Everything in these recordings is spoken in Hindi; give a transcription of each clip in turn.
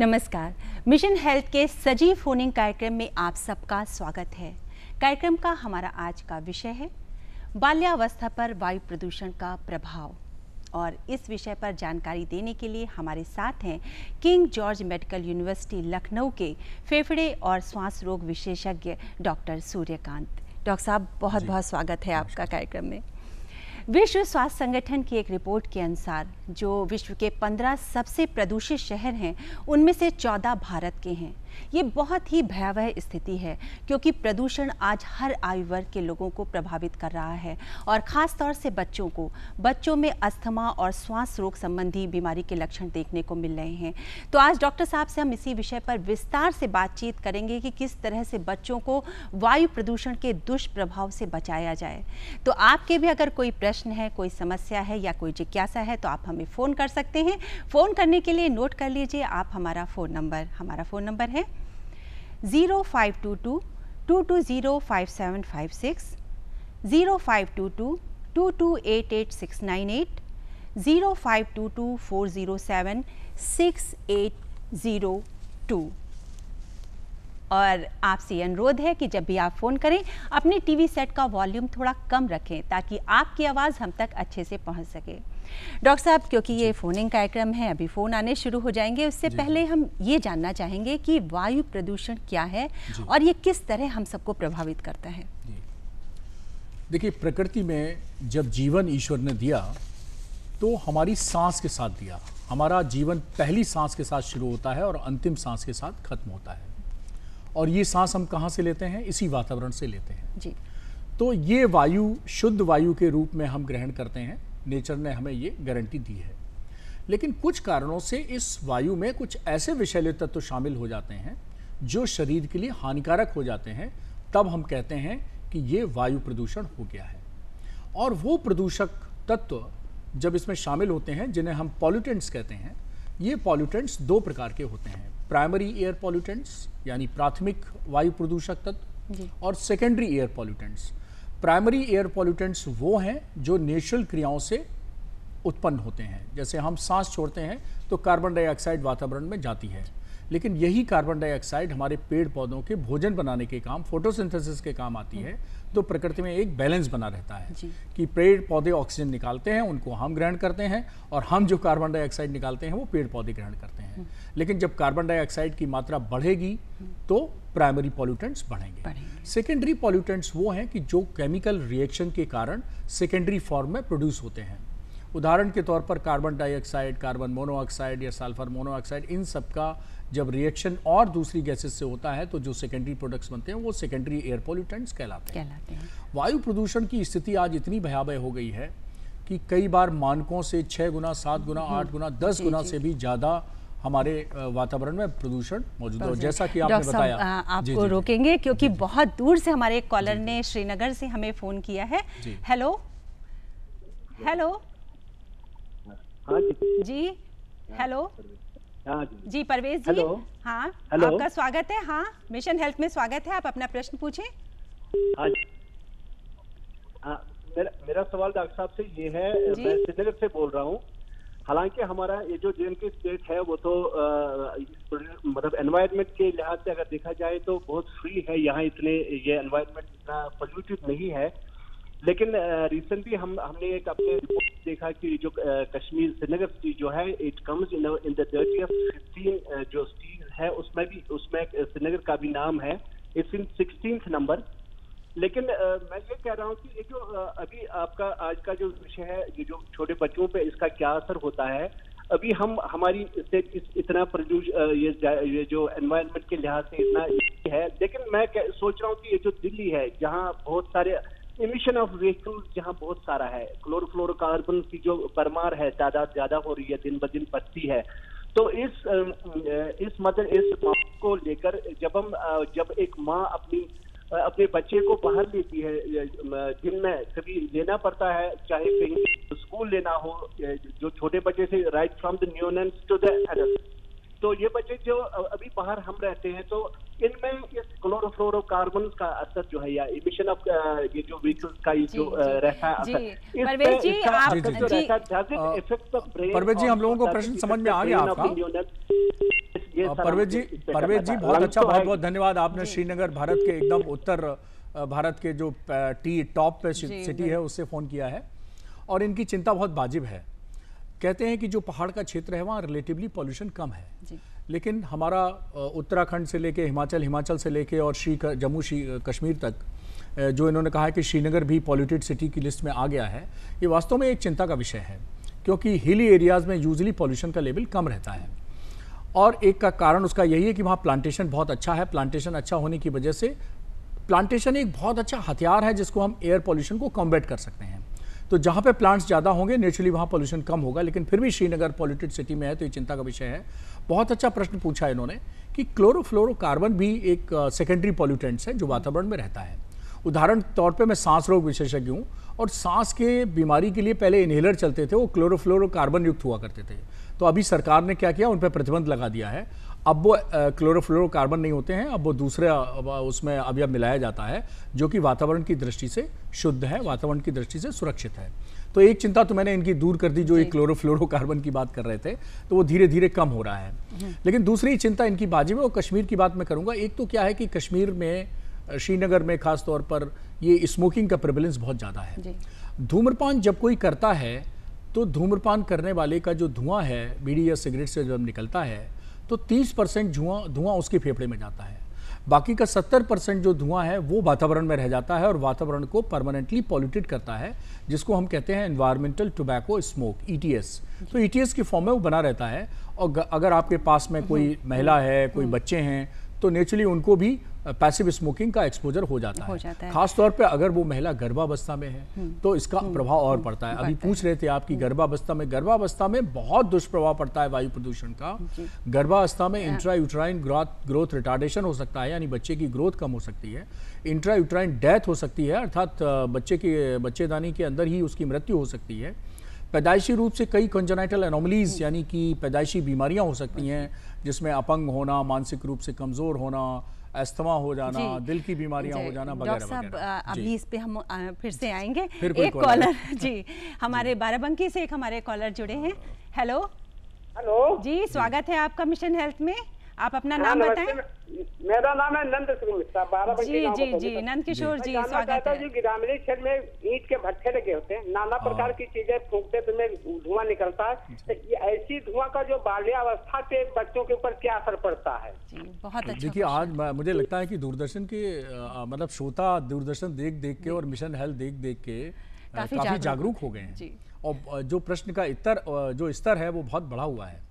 नमस्कार। मिशन हेल्थ के सजीव फोनिंग कार्यक्रम में आप सबका स्वागत है। कार्यक्रम का हमारा आज का विषय है बाल्यावस्था पर वायु प्रदूषण का प्रभाव, और इस विषय पर जानकारी देने के लिए हमारे साथ हैं king George medical university Lucknow के फेफड़े और श्वास रोग विशेषज्ञ डॉक्टर सूर्यकांत। डॉक्टर साहब, बहुत बहुत स्वागत है आपका कार्यक्रम में। विश्व स्वास्थ्य संगठन की एक रिपोर्ट के अनुसार जो विश्व के 15 सबसे प्रदूषित शहर हैं, उनमें से 14 भारत के हैं। ये बहुत ही भयावह स्थिति है क्योंकि प्रदूषण आज हर आयु वर्ग के लोगों को प्रभावित कर रहा है, और ख़ास तौर से बच्चों में अस्थमा और श्वास रोग संबंधी बीमारी के लक्षण देखने को मिल रहे हैं। तो आज डॉक्टर साहब से हम इसी विषय पर विस्तार से बातचीत करेंगे कि किस तरह से बच्चों को वायु प्रदूषण के दुष्प्रभाव से बचाया जाए। तो आपके भी अगर कोई प्रश्न है, कोई समस्या है या कोई जिज्ञासा है तो आप हमें फ़ोन कर सकते हैं। फ़ोन करने के लिए नोट कर लीजिए आप हमारा फ़ोन नंबर। हमारा फ़ोन नंबर है 0522-220-5756, 0522-2288-698, 0522-407-6802। और आपसे अनुरोध है कि जब भी आप फ़ोन करें अपने टीवी सेट का वॉल्यूम थोड़ा कम रखें ताकि आपकी आवाज़ हम तक अच्छे से पहुंच सके। डॉक्टर साहब, क्योंकि ये फ़ोनिंग कार्यक्रम है, अभी फ़ोन आने शुरू हो जाएंगे, उससे पहले हम ये जानना चाहेंगे कि वायु प्रदूषण क्या है और ये किस तरह हम सबको प्रभावित करता है। देखिए, प्रकृति में जब जीवन ईश्वर ने दिया तो हमारी सांस के साथ दिया। हमारा जीवन पहली सांस के साथ शुरू होता है और अंतिम सांस के साथ खत्म होता है। और ये सांस हम कहाँ से लेते हैं? इसी वातावरण से लेते हैं जी। तो ये वायु शुद्ध वायु के रूप में हम ग्रहण करते हैं। नेचर ने हमें ये गारंटी दी है। लेकिन कुछ कारणों से इस वायु में कुछ ऐसे विषैले तत्व शामिल हो जाते हैं जो शरीर के लिए हानिकारक हो जाते हैं। तब हम कहते हैं कि ये वायु प्रदूषण हो गया है। और वो प्रदूषक तत्व जब इसमें शामिल होते हैं, जिन्हें हम पॉल्यूटेंट्स कहते हैं, ये पॉल्यूटेंट्स दो प्रकार के होते हैं। प्राइमरी एयर पॉल्यूटेंट्स यानी प्राथमिक वायु प्रदूषक तत्व, और secondary air pollutants. Primary air pollutants वो हैं जो नेचुरल क्रियाओं से उत्पन्न होते हैं। जैसे हम सांस छोड़ते हैं तो कार्बन डाइऑक्साइड वातावरण में जाती है, लेकिन यही कार्बन डाइऑक्साइड हमारे पेड़ पौधों के भोजन बनाने के काम, फोटोसिंथेसिस के काम आती है। तो प्रकृति में एक बैलेंस बना रहता है कि पेड़ पौधे ऑक्सीजन निकालते हैं, उनको हम ग्रहण करते हैं, और हम जो कार्बन डाइऑक्साइड निकालते हैं वो पेड़ पौधे ग्रहण करते हैं। लेकिन जब कार्बन डाइऑक्साइड की मात्रा बढ़ेगी तो प्राइमरी पॉल्यूटेंट्स बढ़ेंगे। सेकेंडरी पॉल्यूटेंट्स वो हैं कि जो केमिकल रिएक्शन के कारण सेकेंडरी फॉर्म में प्रोड्यूस होते हैं। उदाहरण के तौर पर कार्बन डाइऑक्साइड, कार्बन मोनोऑक्साइड या सल्फर मोनोऑक्साइड, इन सब का जब रिएक्शन और दूसरी गैसेस से होता है तो जो सेकेंडरी प्रोडक्ट्स बनते हैं वो सेकेंडरी एयर पॉल्यूटेंट्स कहलाते हैं। वायु प्रदूषण की स्थिति आज इतनी भयावह हो गई है कि कई बार मानकों से 6 गुना, 7 गुना, 8 गुना, 10 गुना से भी ज़्यादा हमारे वातावरण में प्रदूषण मौजूद है। जैसा कि आपने बताया, आपको रोकेंगे क्योंकि बहुत दूर से हमारे एक कॉलर ने श्रीनगर से हमें फ़ोन किया है। हेलो हेलो जी, हेलो जी, परवेज जी। हाँ, आपका स्वागत है। हाँ, मिशन हेल्थ में स्वागत है। आप अपना प्रश्न पूछें। मेरा सवाल डॉक्टर साहब से ये है, मैं श्रीनगर से बोल रहा हूँ। हालांकि हमारा ये जो जे.एंड.के स्टेट है वो तो मतलब एनवायरनमेंट के लिहाज से अगर देखा जाए तो बहुत फ्री है। यहाँ इतने ये एनवायरनमेंट इतना पोल्यूटेड नहीं है। लेकिन रिसेंटली हमने एक अपने रिपोर्ट देखा कि जो कश्मीर श्रीनगर सिटी जो है, it comes in the 30th 15 जो सिटीज है उसमें श्रीनगर का भी नाम है। It's in 16th number. लेकिन मैं ये कह रहा हूँ कि ये जो अभी आपका आज का जो विषय है, ये जो छोटे बच्चों पे इसका क्या असर होता है, अभी हम हमारी इतना ये जो एनवायरनमेंट के लिहाज से इतना है। लेकिन मैं सोच रहा हूँ कि ये जो दिल्ली है, जहाँ बहुत सारे इमिशन ऑफ व्हीकल्स जहाँ बहुत सारा है, क्लोरोफ्लोरोकार्बन की जो परमार है तादाद ज्यादा हो रही है, दिन ब दिन बढ़ती है। तो इस को लेकर जब एक माँ अपने बच्चे को बाहर लेती है, दिन में कभी लेना पड़ता है, चाहे कहीं स्कूल लेना हो, जो छोटे बच्चे से right from the nuance to the adult. तो ये बच्चे जो अभी बाहर हम रहते हैं, तो इनमें इस क्लोरोफ्लोरोकार्बन का असर जो है या इमिशन ऑफ ये जो व्हीकल्स का ये जो रहता है असर, परवेज जी आप परवेज जी हम लोगों को प्रश्न समझ में आ गया आपका। परवेज जी बहुत अच्छा, बहुत बहुत धन्यवाद। आपने श्रीनगर, भारत के एकदम उत्तर भारत के जो टॉप पे सिटी है उससे फोन किया है और इनकी चिंता बहुत वाजिब है। कहते हैं कि जो पहाड़ का क्षेत्र है वहाँ रिलेटिवली पॉल्यूशन कम है, लेकिन हमारा उत्तराखंड से लेके हिमाचल से लेके और जम्मू कश्मीर तक जो इन्होंने कहा है कि श्रीनगर भी पॉल्यूटेड सिटी की लिस्ट में आ गया है, ये वास्तव में एक चिंता का विषय है, क्योंकि हिली एरियाज़ में यूजुअली पॉल्यूशन का लेवल कम रहता है और एक का कारण उसका यही है कि वहाँ प्लांटेशन बहुत अच्छा है। प्लांटेशन अच्छा होने की वजह से प्लांटेशन एक बहुत अच्छा हथियार है जिसको हम एयर पॉल्यूशन को कॉम्बैट कर सकते हैं। तो जहाँ पे प्लांट्स ज़्यादा होंगे नेचुरली वहाँ पॉल्यूशन कम होगा, लेकिन फिर भी श्रीनगर पॉल्यूटेड सिटी में है तो ये चिंता का विषय है। बहुत अच्छा प्रश्न पूछा इन्होंने कि क्लोरोफ्लोरोकार्बन भी एक सेकेंडरी पॉल्यूटेंट्स है जो वातावरण में रहता है। उदाहरण तौर पे मैं सांस रोग विशेषज्ञ हूँ और सांस के बीमारी के लिए पहले इनहेलर चलते थे, वो क्लोरोफ्लोरोकार्बन युक्त हुआ करते थे। तो अभी सरकार ने क्या किया, उन पर प्रतिबंध लगा दिया है। अब वो क्लोरोफ्लोरोकार्बन नहीं होते हैं, अब वो दूसरे उसमें अवयव मिलाया जाता है जो कि वातावरण की दृष्टि से शुद्ध है, वातावरण की दृष्टि से सुरक्षित है। तो एक चिंता तो मैंने इनकी दूर कर दी, जो ये क्लोरोफ्लोरोकार्बन की बात कर रहे थे, तो वो धीरे धीरे कम हो रहा है। लेकिन दूसरी चिंता इनकी बाजी में, वो कश्मीर की बात मैं करूँगा। एक तो क्या है कि कश्मीर में, श्रीनगर में खास तौर पर ये स्मोकिंग का प्रेवलेंस बहुत ज़्यादा है। धूम्रपान जब कोई करता है तो धूम्रपान करने वाले का जो धुआं है बीड़ी या सिगरेट से जब निकलता है तो 30% धुआं उसके फेफड़े में जाता है, बाकी का 70% जो धुआं है वो वातावरण में रह जाता है और वातावरण को परमानेंटली पॉल्यूटेड करता है, जिसको हम कहते हैं एनवायरमेंटल टोबैको स्मोक, ETS। तो ETS की फॉर्म में वो बना रहता है और अगर आपके पास में कोई महिला है, कोई बच्चे हैं, तो नेचुरली उनको भी पैसिव स्मोकिंग का एक्सपोजर हो जाता है। खास तौर पे अगर वो महिला गर्भावस्था में है तो इसका प्रभाव और पड़ता है। अभी पूछ रहे थे आपकी गर्भावस्था में बहुत दुष्प्रभाव पड़ता है वायु प्रदूषण का। गर्भावस्था में इंट्रा यूट्राइन ग्रोथ रिटार्डेशन हो सकता है, यानी बच्चे की ग्रोथ कम हो सकती है। इंट्रा यूट्राइन डेथ हो सकती है, अर्थात बच्चेदानी के अंदर ही उसकी मृत्यु हो सकती है। पैदाइशी रूप से कई कंजेनाइटल एनोमलीज यानी कि पैदाइशी बीमारियां हो सकती हैं, जिसमें अपंग होना, मानसिक रूप से कमजोर होना, अस्थमा हो जाना, दिल की बीमारियां हो जाना वगैरह वगैरह। अभी इस पे हम फिर से आएंगे। एक कॉलर जी हमारे बाराबंकी से एक हमारे कॉलर जुड़े हैं। हेलो जी, स्वागत है आपका मिशन हेल्थ में। आप अपना नाम बताएं। मेरा नाम है नंद किशोर मिश्रा, बाराबंकी गांव से। जी नंद किशोर जी, स्वागत है। ग्रामीण क्षेत्र में ईंट के भट्ठे लगे होते हैं, नाना प्रकार की चीजें फूंकते तो धुआं निकलता है। तो ये ऐसी धुआं का जो बाल्यावस्था पे बच्चों के ऊपर क्या असर पड़ता है? बहुत अच्छा। देखिए, आज मुझे लगता है कि दूरदर्शन के मतलब श्रोता दूरदर्शन देख देख के और मिशन हेल्थ देख देख के काफी जागरूक हो गए हैं और जो प्रश्न का जो स्तर है वो बहुत बढ़ा हुआ है।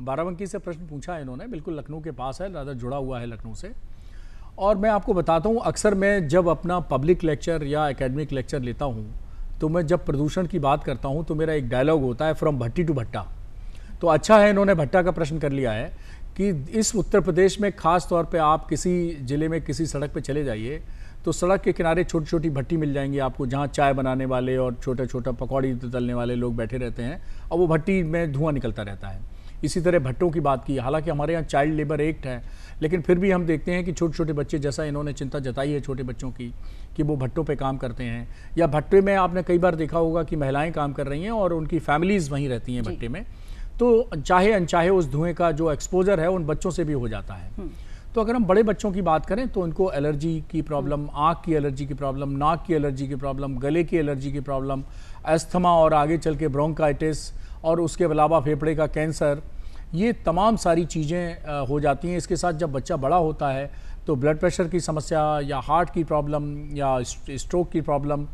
बाराबंकी से प्रश्न पूछा है इन्होंने, बिल्कुल लखनऊ के पास है, ज़्यादा जुड़ा हुआ है लखनऊ से। और मैं आपको बताता हूँ, अक्सर मैं जब अपना पब्लिक लेक्चर या एकेडमिक लेक्चर लेता हूँ तो मैं जब प्रदूषण की बात करता हूँ तो मेरा एक डायलॉग होता है, फ्रॉम भट्टी टू भट्टा। तो अच्छा है इन्होंने भट्टा का प्रश्न कर लिया है कि इस उत्तर प्रदेश में खास तौर पे आप किसी ज़िले में किसी सड़क पे चले जाइए तो सड़क के किनारे छोटी छोटी भट्टी मिल जाएंगी आपको, जहाँ चाय बनाने वाले और छोटा छोटा पकौड़ी तलने वाले लोग बैठे रहते हैं और वो भट्टी में धुआं निकलता रहता है। इसी तरह भट्टों की बात की, हालांकि हमारे यहाँ चाइल्ड लेबर एक्ट है, लेकिन फिर भी हम देखते हैं कि छोटे छोटे बच्चे, जैसा इन्होंने चिंता जताई है छोटे बच्चों की, कि वो भट्टों पे काम करते हैं, या भट्टे में आपने कई बार देखा होगा कि महिलाएं काम कर रही हैं और उनकी फैमिलीज़ वहीं रहती हैं भट्टे में, तो चाहे अनचाहे उस धुएं का जो एक्सपोजर है उन बच्चों से भी हो जाता है। तो अगर हम बड़े बच्चों की बात करें तो उनको एलर्जी की प्रॉब्लम, आँख की एलर्जी की प्रॉब्लम, नाक की एलर्जी की प्रॉब्लम, गले की एलर्जी की प्रॉब्लम, अस्थमा और आगे चल के ब्रोंकाइटिस और उसके अलावा फेफड़े का कैंसर, ये तमाम सारी चीज़ें हो जाती हैं। इसके साथ जब बच्चा बड़ा होता है तो ब्लड प्रेशर की समस्या या हार्ट की प्रॉब्लम या स्ट्रोक की प्रॉब्लम,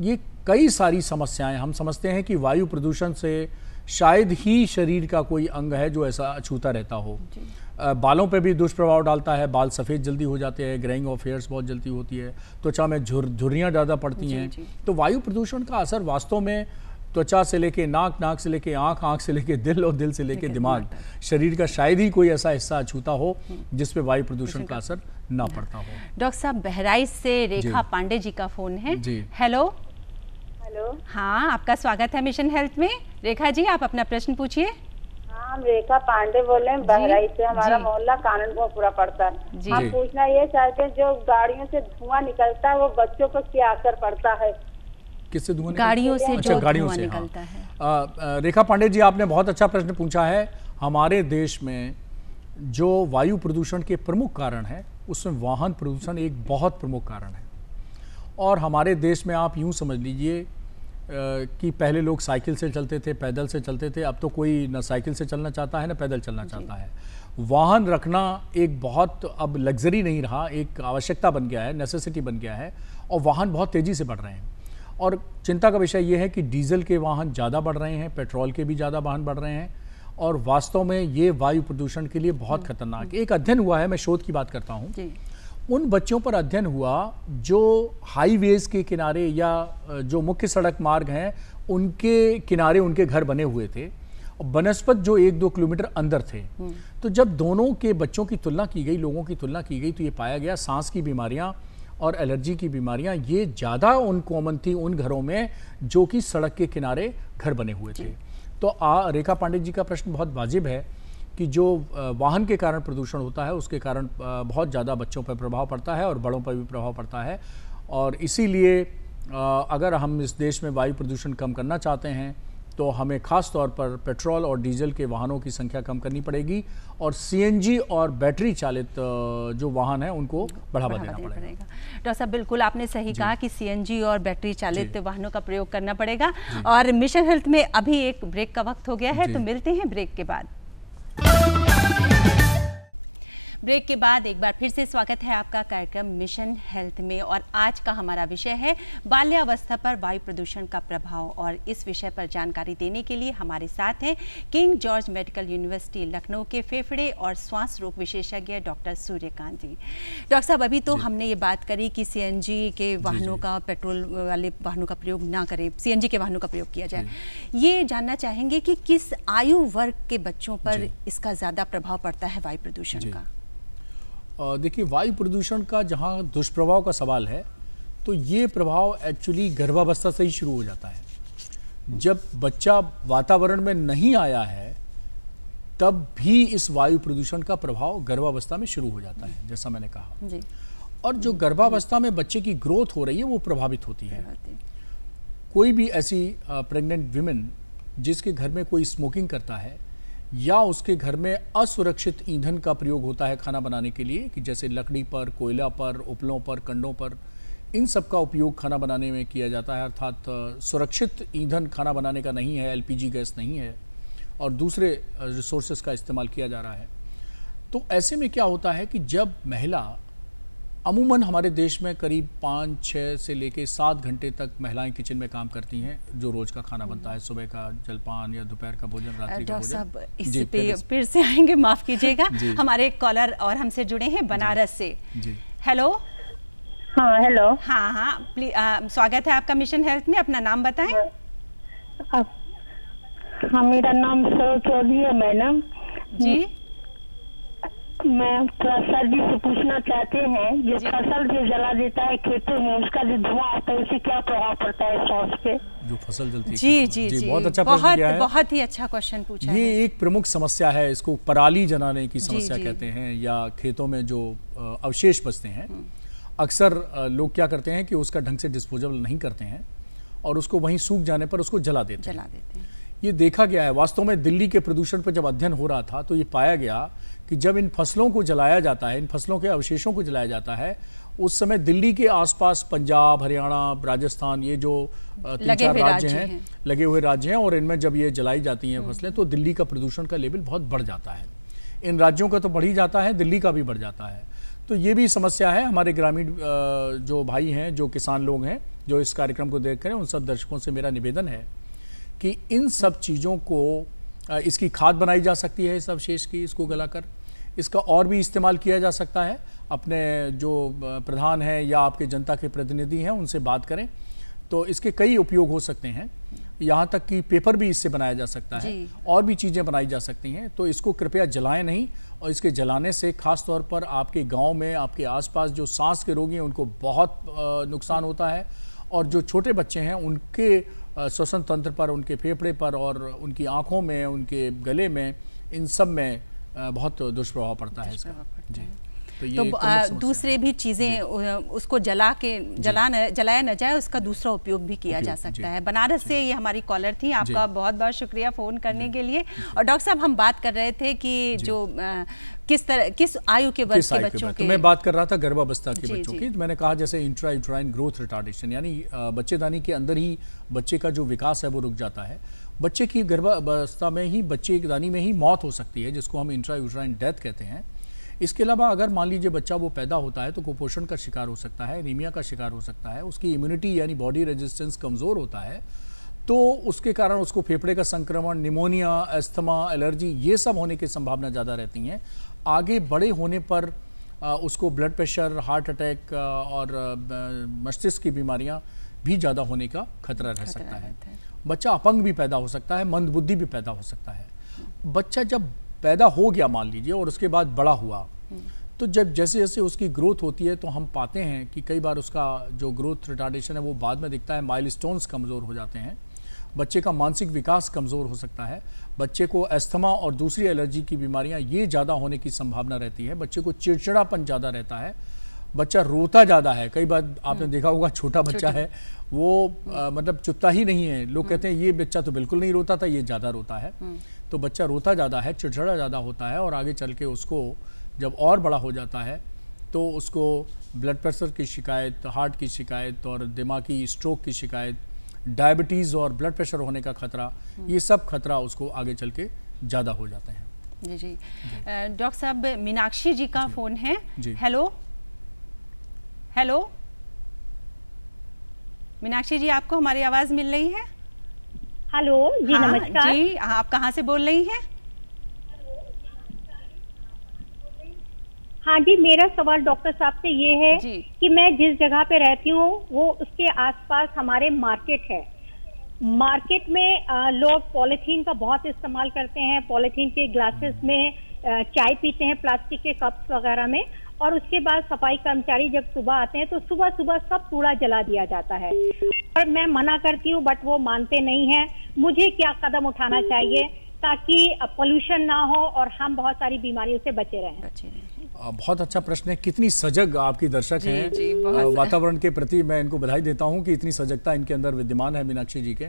ये कई सारी समस्याएं। हम समझते हैं कि वायु प्रदूषण से शायद ही शरीर का कोई अंग है जो ऐसा अछूता रहता हो। बालों पे भी दुष्प्रभाव डालता है, बाल सफ़ेद जल्दी हो जाते हैं, ग्रेइंग ऑफ हेयर्स बहुत जल्दी होती है, त्वचा में झुर्रियाँ ज़्यादा पड़ती हैं। तो वायु प्रदूषण का असर वास्तव में त्वचा से लेके नाक, नाक से लेके आँख, आँख से लेके दिल और दिल से लेके दिमाग, शरीर का शायद ही कोई ऐसा हिस्सा अछूता हो जिस पे वायु प्रदूषण का असर ना पड़ता हो। डॉक्टर साहब, बहराइच से रेखा पांडे जी का फोन है। हेलो। हेलो। हाँ, आपका स्वागत है मिशन हेल्थ में। रेखा जी, आप अपना प्रश्न पूछिए। हाँ, हम रेखा पांडे बोल रहे हैं बहराइच से। हमारा जी। मोहल्ला काननपुर पूरा पड़ता है। जी। हम पूछना ये चाहते हैं, जो गाड़ियों से धुआं निकलता है वो बच्चों पर क्या असर पड़ता है? किससे धुआं निकलता है? गाड़ियों से अच्छा, जो गाड़ियों धुआं से, निकलता हाँ। है। रेखा पांडे जी, आपने बहुत अच्छा प्रश्न पूछा है। हमारे देश में जो वायु प्रदूषण के प्रमुख कारण हैं उसमें वाहन प्रदूषण एक बहुत प्रमुख कारण है। और हमारे देश में आप यूं समझ लीजिए कि पहले लोग साइकिल से चलते थे, पैदल से चलते थे। अब तो कोई ना साइकिल से चलना चाहता है ना पैदल चलना चाहता है। वाहन रखना एक बहुत अब लग्जरी नहीं रहा, एक आवश्यकता बन गया है, नेसेसिटी बन गया है। और वाहन बहुत तेज़ी से बढ़ रहे हैं। और चिंता का विषय ये है कि डीजल के वाहन ज़्यादा बढ़ रहे हैं, पेट्रोल के भी ज़्यादा वाहन बढ़ रहे हैं। और वास्तव में ये वायु प्रदूषण के लिए बहुत खतरनाक। एक अध्ययन हुआ है, मैं शोध की बात करता हूँ, उन बच्चों पर अध्ययन हुआ जो हाईवेज के किनारे या जो मुख्य सड़क मार्ग हैं उनके किनारे उनके घर बने हुए थे, बनस्पत जो 1-2 किलोमीटर अंदर थे। तो जब दोनों के बच्चों की तुलना की गई, लोगों की तुलना की गई, तो ये पाया गया सांस की बीमारियां और एलर्जी की बीमारियां ये ज़्यादा उन कॉमन थी उन घरों में जो कि सड़क के किनारे घर बने हुए थे। तो रेखा पांडे जी का प्रश्न बहुत वाजिब है कि जो वाहन के कारण प्रदूषण होता है उसके कारण बहुत ज़्यादा बच्चों पर प्रभाव पड़ता है और बड़ों पर भी प्रभाव पड़ता है। और इसीलिए अगर हम इस देश में वायु प्रदूषण कम करना चाहते हैं तो हमें ख़ास तौर पर पेट्रोल और डीजल के वाहनों की संख्या कम करनी पड़ेगी और सीएनजी और बैटरी चालित जो वाहन हैं उनको बढ़ावा देना पड़ेगा। डॉक्टर साहब, बिल्कुल आपने सही कहा कि सीएनजी और बैटरी चालित वाहनों का प्रयोग करना पड़ेगा। और मिशन हेल्थ में अभी एक ब्रेक का वक्त हो गया है, तो मिलते हैं ब्रेक के बाद। ब्रेक के बाद एक बार फिर से स्वागत है आपका कार्यक्रम मिशन हेल्थ में। और आज का हमारा विषय है बाल्यावस्था पर वायु प्रदूषण का प्रभाव। और इस विषय पर जानकारी देने के लिए हमारे साथ हैं king George medical university Lucknow के फेफड़े और श्वास रोग विशेषज्ञ डॉक्टर सूर्यकांत जी। डॉक्टर साहब, अभी तो हमने ये बात करी कि सीएनजी के वाहनों का, पेट्रोल वाले वाहनों का प्रयोग ना करें, सीएनजी के वाहनों का प्रयोग किया जाए। ये जानना चाहेंगे कि किस आयु वर्ग के बच्चों पर इसका ज़्यादा प्रभाव पड़ता है वायु प्रदूषण का? देखिए, वायु प्रदूषण का जहाँ दुष्प्रभाव का सवाल है तो ये प्रभाव एक्चुअली गर्भावस्था से ही शुरू हो जाता है। जब बच्चा वातावरण में नहीं आया है तब भी इस वायु प्रदूषण का प्रभाव गर्भावस्था में शुरू हो जाता है, जैसा मैंने कहा जी। और जो गर्भावस्था में बच्चे की ग्रोथ हो रही है वो प्रभावित होती है। कोई भी ऐसी प्रेग्नेंट विमेन जिसके घर में कोई स्मोकिंग करता है या उसके घर में असुरक्षित ईंधन का प्रयोग होता है खाना बनाने के लिए, कि जैसे लकड़ी पर, कोयला पर, उपलों पर, कंडों पर, इन सब का उपयोग खाना बनाने में किया जाता है। अर्थात सुरक्षित ईंधन खाना बनाने का नहीं है, एलपीजी गैस नहीं है और दूसरे रिसोर्सेज का इस्तेमाल किया जा रहा है। तो ऐसे में क्या होता है कि जब महिला, अमूमन हमारे देश में करीब 5-6 से लेके 7 घंटे तक महिलाएं किचन में काम करती हैं, जो रोज का खाना बनता है, सुबह का जलपान या दोपहर का भोजन, रात्रि का भोजन। डॉक्टर साहब, इस पे फिर से आएंगे, माफ कीजिएगा। हमारे कॉलर और हमसे जुड़े हैं बनारस से। हेलो। हाँ, हेलो। हाँ हाँ, स्वागत है आपका मिशन हेल्थ में। अपना नाम बताएं। हाँ, मेरा नाम सरोज चौधरी है मैडम जी। मैं थोड़ा सर जी से पूछना चाहते हैं, जो फसल जो जला देता है खेतों में, उसका जो धुआं होता है उससे क्या प्रभाव पड़ता है स्वास्थ्य पे? जो फसल जलती है। जी जी जी, बहुत अच्छा प्रश्न किया है। बहुत ही अच्छा क्वेश्चन पूछा है। ये एक प्रमुख समस्या है, इसको पराली जलाने की समस्या कहते हैं, या खेतों में जो अवशेष बचते हैं। अक्सर लोग क्या करते हैं कि उसका ढंग से डिस्पोजेबल नहीं करते हैं और उसको वहीं सूख जाने पर उसको जला देते हैं। ये देखा गया है। वास्तव में दिल्ली के प्रदूषण पर जब अध्ययन हो रहा था तो ये पाया गया कि जब इन फसलों को जलाया जाता है, इन फसलों के अवशेषों को जलाया जाता है, उस समय दिल्ली के आसपास पंजाब, हरियाणा, राजस्थान, ये जो 3-4 राज्य हैं, लगे हुए राज्य हैं, और इनमें जब ये जलाई जाती हैं फसलें तो दिल्ली का प्रदूषण का लेवल बहुत बढ़ जाता है। इन राज्यों का तो बढ़ ही जाता है, दिल्ली का भी बढ़ जाता है। तो ये भी समस्या है। हमारे ग्रामीण जो भाई हैं, जो किसान लोग हैं, जो इस कार्यक्रम को देख रहे हैं, उन सब दर्शकों से मेरा निवेदन है कि इन सब चीज़ों को, इसकी खाद बनाई जा सकती है इस अवशेष की, इसको गलाकर इसका और भी इस्तेमाल किया जा सकता है। अपने जो प्रधान हैं या आपके जनता के प्रतिनिधि हैं उनसे बात करें तो इसके कई उपयोग हो सकते हैं। यहाँ तक कि पेपर भी इससे बनाया जा सकता है, और भी चीज़ें बनाई जा सकती हैं। तो इसको कृपया जलाएं नहीं, और इसके जलाने से खास तौर पर आपके गांव में, आपके आसपास जो सांस के रोगी हैं उनको बहुत नुकसान होता है, और जो छोटे बच्चे हैं उनके श्वसन तंत्र पर, उनके फेफड़े पर और उनकी आँखों में, उनके गले में इन सब में बहुत दुष्प्रभाव पड़ता है इसका। जी, तो ये दूसरे भी चीज़ें उसको जलाया न जाए, उसका दूसरा उपयोग भी किया जा सकता है। बनारस से ये हमारी कॉलर थी, आपका बहुत बहुत शुक्रिया फ़ोन करने के लिए। और डॉक्टर साहब, हम बात कर रहे थे कि जो किस आयु के वर्ग के बच्चों के, तो मैं बात कर रहा था गर्भावस्था के बच्चों की। तो मैंने कहा जैसे इंट्रायूट्राइन ग्रोथ रिटार्डेशन, यानी बच्चेदानी के अंदर ही बच्चे का जो विकास है वो रुक जाता है। बच्चे की गर्भावस्था में ही, बच्चे की दानी में ही मौत हो सकती है, जिसको हम इंट्रायूट्राइन डेथ कहते हैं। इसके अलावा अगर मान लीजिए बच्चा वो पैदा होता है तो कुपोषण का शिकार हो सकता है, एनीमिया का शिकार हो सकता है, उसकी इम्यूनिटी यानी बॉडी रेजिस्टेंस कमज़ोर होता है, तो उसके कारण उसको फेफड़े का संक्रमण, निमोनिया, अस्थमा, एलर्जी, ये सब होने की संभावना ज़्यादा रहती हैं। आगे बड़े होने पर उसको ब्लड प्रेशर, हार्ट अटैक और मस्तिष्क की बीमारियाँ भी ज़्यादा होने का खतरा रह सकता है। बच्चा अपंग भी पैदा हो सकता है, मंदबुद्धि भी पैदा हो सकता है। बच्चा जब पैदा हो गया मान लीजिए और उसके बाद बड़ा हुआ, तो जब जैसे जैसे उसकी ग्रोथ होती है तो हम पाते हैं कि कई बार उसका जो ग्रोथ रिटार्डेशन है वो बाद में दिखता है, माइलस्टोन्स कमज़ोर हो जाते हैं, बच्चे का मानसिक विकास कमज़ोर हो सकता है, बच्चे को अस्थमा और दूसरी एलर्जी की बीमारियां ये ज़्यादा होने की संभावना रहती है, बच्चे को चिड़चिड़ापन ज़्यादा रहता है, बच्चा रोता ज़्यादा है। कई बार आपने देखा होगा छोटा बच्चा है वो मतलब चुपता ही नहीं है, लोग कहते हैं ये बच्चा तो बिल्कुल नहीं रोता था, ये ज़्यादा रोता है। तो बच्चा रोता ज़्यादा है, चिड़चिड़ा ज़्यादा होता है, और आगे चल के उसको जब और बड़ा हो जाता है तो उसको ब्लड प्रेशर की शिकायत, हार्ट की शिकायत और दिमागी स्ट्रोक की शिकायत, डायबिटीज़ और ब्लड प्रेशर होने का खतरा, ये सब खतरा उसको आगे चल के ज़्यादा हो जाते हैं। जी जी। डॉक्टर साहब, मीनाक्षी जी का फ़ोन है। हेलो हेलो मीनाक्षी जी, आपको हमारी आवाज़ मिल रही है? हेलो जी, हाँ, नमस्कार जी, आप कहाँ से बोल रही हैं? हाँ जी, मेरा सवाल डॉक्टर साहब से ये है कि मैं जिस जगह पे रहती हूँ वो उसके आसपास हमारे मार्केट है। मार्केट में लोग पॉलीथीन का बहुत इस्तेमाल करते हैं, पॉलीथीन के ग्लासेस में चाय पीते हैं, प्लास्टिक के कप्स वगैरह में, और उसके बाद सफाई कर्मचारी जब सुबह आते हैं तो सुबह सुबह सब कूड़ा जला दिया जाता है। और मैं मना करती हूँ बट वो मानते नहीं हैं। मुझे क्या कदम उठाना चाहिए ताकि पोल्यूशन ना हो और हम बहुत सारी बीमारियों से बचे रहें? बहुत अच्छा प्रश्न है। कितनी सजग आपकी दर्शक हैं वातावरण के प्रति, मैं इनको बधाई देता हूं कि इतनी सजगता इनके अंदर विद्यमान है मीनाक्षी जी के।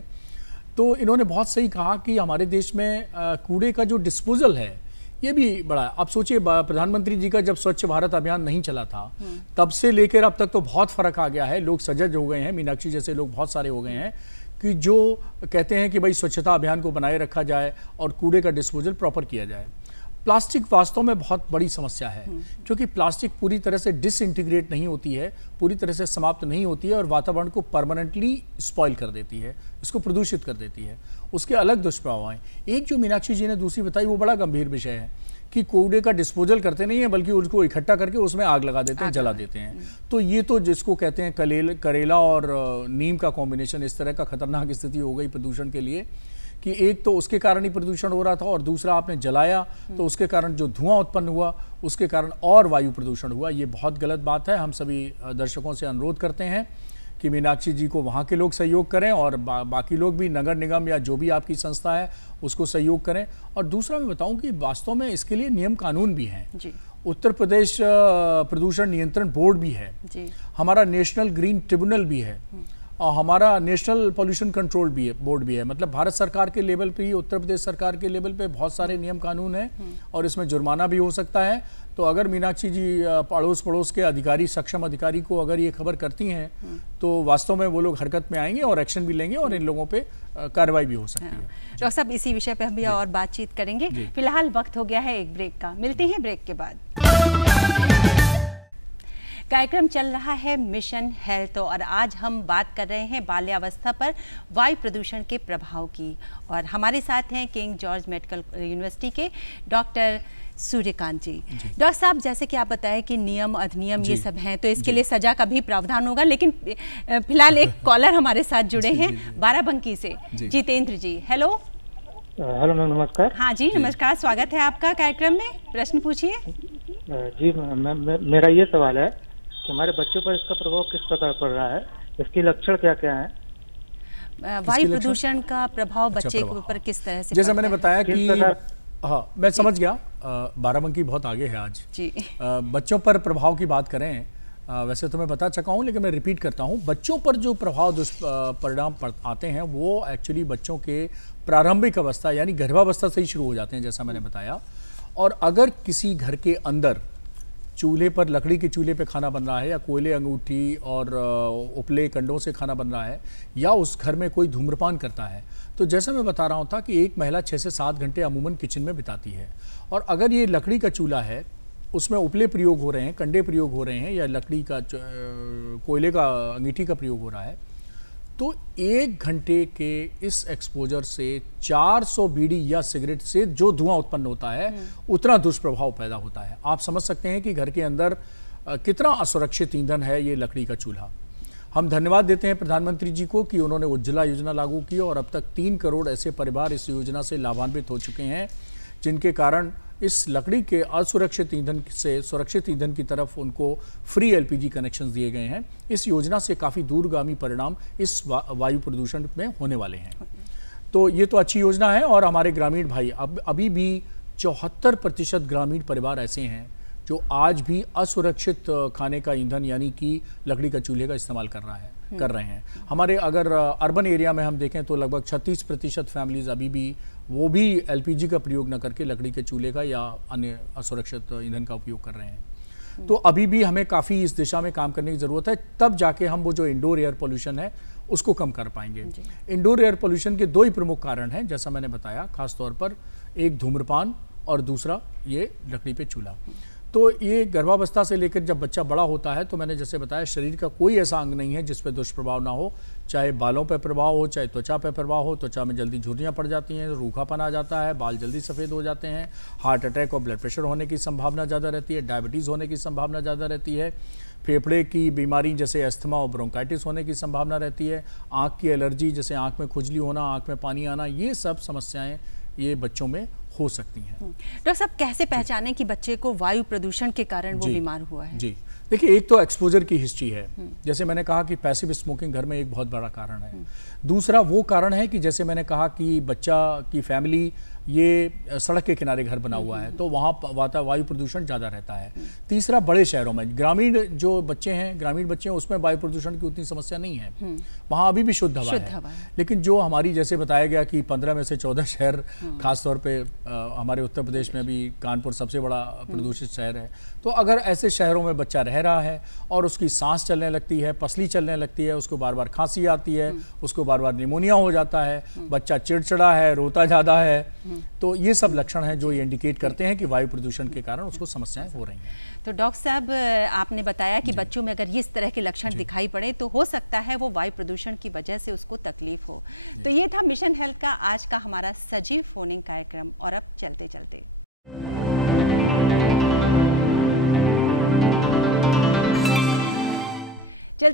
तो इन्होंने बहुत सही कहा कि हमारे देश में कूड़े का जो डिस्पोजल है ये भी बड़ा है। आप सोचिए, प्रधानमंत्री जी का जब स्वच्छ भारत अभियान नहीं चला था तब से लेकर अब तक तो बहुत फर्क आ गया है। लोग सजग हो गए हैं, मीनाक्षी जैसे लोग बहुत सारे हो गए हैं कि जो कहते हैं कि भाई स्वच्छता अभियान को बनाए रखा जाए और कूड़े का डिस्पोजल प्रॉपर किया जाए। प्लास्टिक वास्तव में बहुत बड़ी समस्या है, क्योंकि प्लास्टिक पूरी तरह से डिसइंटीग्रेट नहीं होती है, पूरी तरह से समाप्त नहीं होती है और वातावरण को परमानेंटली स्पॉइल कर देती है, इसको प्रदूषित कर देती है। उसके अलग दुष्प्रभाव हैं। एक जो मीनाक्षी जी ने दूसरी बताई वो बड़ा गंभीर विषय है कि कूड़े का डिस्पोजल करते नहीं है बल्कि उसको इकट्ठा करके उसमें आग लगा देते हैं, जला देते हैं। तो ये तो जिसको कहते हैं करेला और नीम का कॉम्बिनेशन, इस तरह का खतरनाक स्थिति हो गई प्रदूषण के लिए कि एक तो उसके कारण ही प्रदूषण हो रहा था और दूसरा आपने जलाया तो उसके कारण जो धुआं उत्पन्न हुआ उसके कारण और वायु प्रदूषण हुआ। ये बहुत गलत बात है। हम सभी दर्शकों से अनुरोध करते हैं कि मीनाक्षी जी को वहाँ के लोग सहयोग करें और बाकी लोग भी, नगर निगम या जो भी आपकी संस्था है उसको सहयोग करें। और दूसरा मैं बताऊं कि वास्तव में इसके लिए नियम कानून भी हैं। उत्तर प्रदेश प्रदूषण नियंत्रण बोर्ड भी है, हमारा नेशनल ग्रीन ट्रिब्यूनल भी है और हमारा नेशनल पोल्यूशन कंट्रोल भी है, बोर्ड भी है। मतलब भारत सरकार के लेवल पे ही, उत्तर प्रदेश सरकार के लेवल पे बहुत सारे नियम कानून हैं और इसमें जुर्माना भी हो सकता है। तो अगर मीनाक्षी जी पड़ोस के अधिकारी, सक्षम अधिकारी को अगर ये खबर करती हैं तो वास्तव में वो लोग हरकत में आएंगे और एक्शन भी लेंगे और इन लोगों पे कार्रवाई भी हो सकती है। डॉक्टर साहब, इसी विषय पे हम भी और बातचीत करेंगे। फिलहाल वक्त हो गया है एक ब्रेक का, मिलते हैं ब्रेक के बाद। कार्यक्रम चल रहा है मिशन हेल्थ और आज हम बात कर रहे हैं बाल्यावस्था पर वायु प्रदूषण के प्रभाव की। और हमारे साथ हैं किंग जॉर्ज मेडिकल यूनिवर्सिटी के डॉक्टर सूर्यकांत जी। डॉक्टर साहब, जैसे कि आप बताएं कि नियम अधिनियम ये सब हैं तो इसके लिए सजा का भी प्रावधान होगा, लेकिन फिलहाल एक कॉलर हमारे साथ जुड़े हैं बाराबंकी से, जितेंद्र जी। हेलो हेलो मैम, नमस्कार। हाँ जी, नमस्कार, स्वागत है आपका कार्यक्रम में। प्रश्न पूछिए। जी मैम, मेरा ये सवाल है कि हमारे बच्चों पर इसका प्रभाव किस प्रकार पड़ रहा है, इसके लक्षण क्या क्या हैं? वायु प्रदूषण का प्रभाव बच्चे के ऊपर किस तरह से? जैसा मैंने बताया कि हाँ, मैं समझ गया। बाराबंकी बहुत आगे है आज जी। बच्चों पर प्रभाव की बात करें, वैसे तो मैं बता चुका हूँ, लेकिन मैं रिपीट करता हूँ। बच्चों पर जो प्रभाव दुष्परिणाम आते हैं वो एक्चुअली बच्चों के प्रारंभिक अवस्था यानी गर्भावस्था से ही शुरू हो जाते हैं, जैसा मैंने बताया। और अगर किसी घर के अंदर चूल्हे पर, लकड़ी के चूल्हे पे खाना बन रहा है, या कोयले, अंगूठी और उपले कंडों से खाना बन रहा है, या उस घर में कोई धूम्रपान करता है, तो जैसे मैं बता रहा हूँ था कि एक महिला 6 से 7 घंटे अमूमन किचन में बिताती है। और अगर ये लकड़ी का चूल्हा है, उसमें उपले प्रयोग हो रहे हैं, कंडे प्रयोग हो रहे हैं, या लकड़ी का कोयले का, अंगीठी का प्रयोग हो रहा है, तो 1 घंटे के इस एक्सपोजर से 400 बीड़ी या सिगरेट से जो धुआं उत्पन्न होता है उतना दुष्प्रभाव पैदा होता है। आप समझ सकते हैं कि घर के अंदर कितना असुरक्षित ईंधन है ये लकड़ी का चूल्हा। हम धन्यवाद देते हैं प्रधानमंत्री जी को कि उन्होंने उज्ज्वला योजना लागू की और अब तक 3 करोड़ ऐसे परिवार इस योजना से लाभान्वित हो चुके हैं, जिनके कारण इस लकड़ी के असुरक्षित ईंधन से सुरक्षित ईंधन की तरफ उनको फ्री एलपीजी कनेक्शंस दिए गए हैं। इस योजना से काफ़ी दूरगामी परिणाम इस वायु प्रदूषण में होने वाले हैं। तो ये तो अच्छी योजना है। और हमारे ग्रामीण भाई, अभी भी 74% ग्रामीण परिवार ऐसे हैं जो आज भी असुरक्षित खाने का ईंधन यानी कि लकड़ी का चूल्हे का इस्तेमाल कर रहे हैं। हमारे अगर अर्बन एरिया में हम देखें तो लगभग 36% फैमिलीज अभी भी वो भी एलपीजी का प्रयोग न करके लकड़ी के चूल्हे का या अन्य असुरक्षित ईंधन का उपयोग कर रहे हैं। तो अभी भी हमें काफ़ी इस दिशा में काम करने की ज़रूरत है, तब जाके हम वो जो इंडोर एयर पोल्यूशन है उसको कम कर पाएंगे। इंडोर एयर पोल्यूशन के 2 ही प्रमुख कारण हैं, जैसा मैंने बताया, खासतौर पर एक धूम्रपान और दूसरा ये लकड़ी पे चूल्हा। तो ये गर्भावस्था से लेकर जब बच्चा बड़ा होता है, तो मैंने जैसे बताया, शरीर का कोई ऐसा अंग नहीं है जिस पे दुष्प्रभाव ना हो, चाहे बालों पे प्रभाव हो, चाहे त्वचा पे प्रभाव हो। त्वचा में जल्दी झुर्रियाँ पड़ जाती हैं, रूखापन आ जाता है, बाल जल्दी सफ़ेद हो जाते हैं, हार्ट अटैक और ब्लड प्रेशर होने की संभावना ज़्यादा रहती है, डायबिटीज़ होने की संभावना ज़्यादा रहती है, फेफड़े की बीमारी जैसे अस्थमा और ब्रोंकाइटिस होने की संभावना रहती है, आँख की एलर्जी जैसे आँख में खुजली होना, आँख में पानी आना, ये सब समस्याएँ ये बच्चों में हो सकती हैं। डॉक्टर साहब, कैसे पहचानें कि बच्चे को वायु प्रदूषण के कारण वो बीमार हुआ है? जी, देखिए, एक तो एक्सपोजर की हिस्ट्री है, जैसे मैंने कहा कि पैसिव स्मोकिंग घर में एक बहुत बड़ा कारण है। दूसरा वो कारण है कि जैसे मैंने कहा कि बच्चा की फैमिली ये सड़क के किनारे घर बना हुआ है, तो वहाँ वायु प्रदूषण ज़्यादा रहता है। तीसरा, बड़े शहरों में ग्रामीण जो बच्चे हैं, ग्रामीण बच्चे हैं, उसमें वायु प्रदूषण की उतनी समस्या नहीं है, वहाँ अभी भी शुद्ध हवा है। लेकिन जो हमारी, जैसे बताया गया कि 15 में से 14 शहर, खासतौर पे हमारे उत्तर प्रदेश में भी कानपुर सबसे बड़ा प्रदूषित शहर है। तो अगर ऐसे शहरों में बच्चा रह रहा है और उसकी सांस चलने लगती है, पसली चलने लगती है, उसको बार बार खांसी आती है, उसको बार बार निमोनिया हो जाता है, बच्चा चिड़चिड़ा है, रोता ज़्यादा है, तो ये सब लक्षण हैं जो ये इंडिकेट करते हैं कि वायु प्रदूषण के कारण उसको समस्याएं हो रही हैं। तो डॉक्टर साहब, आपने बताया कि बच्चों में अगर इस तरह के लक्षण दिखाई पड़े तो हो सकता है वो वायु प्रदूषण की वजह से उसको तकलीफ हो। तो ये था मिशन हेल्थ का आज का हमारा सजीव फोन इन कार्यक्रम। और अब चलते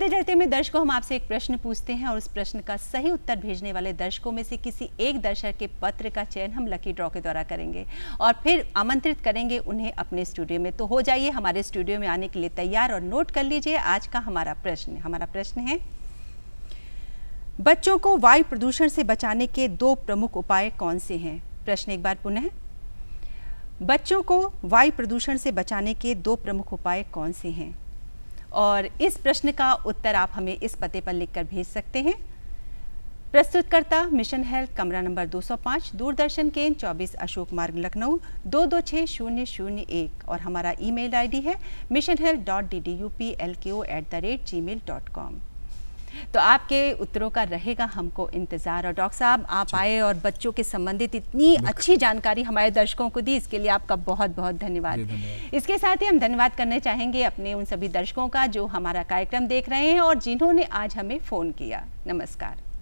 चलते में दर्शकों, हम आपसे एक प्रश्न पूछते हैं और उस प्रश्न का सही उत्तर भेजने वाले दर्शकों में से किसी एक दर्शक के पत्र का चयन हम लकी ड्रॉ के द्वारा करेंगे और फिर आमंत्रित करेंगे उन्हें अपने स्टूडियो में। तो हो जाइए हमारे स्टूडियो में आने के लिए तैयार और नोट कर लीजिए आज का हमारा प्रश्न है, बच्चों को वायु प्रदूषण से बचाने के 2 प्रमुख उपाय कौन से हैं? प्रश्न एक बार पुनः, बच्चों को वायु प्रदूषण से बचाने के 2 प्रमुख उपाय कौन से हैं? और इस प्रश्न का उत्तर आप हमें इस पते पर लिखकर भेज सकते हैं। प्रस्तुतकर्ता मिशन हेल्थ, कमरा नंबर 205, दूरदर्शन केंद्र 24 अशोक मार्ग, लखनऊ 226001 और हमारा ईमेल आईडी है missionhealth.ddupLko@gmail.com। तो आपके उत्तरों का रहेगा हमको इंतजार। और डॉक्टर साहब, आप आए और बच्चों के संबंधित इतनी अच्छी जानकारी हमारे दर्शकों को दी, इसके लिए आपका बहुत बहुत धन्यवाद। इसके साथ ही हम धन्यवाद करने चाहेंगे अपने उन सभी दर्शकों का जो हमारा कार्यक्रम देख रहे हैं और जिन्होंने आज हमें फ़ोन किया। नमस्कार।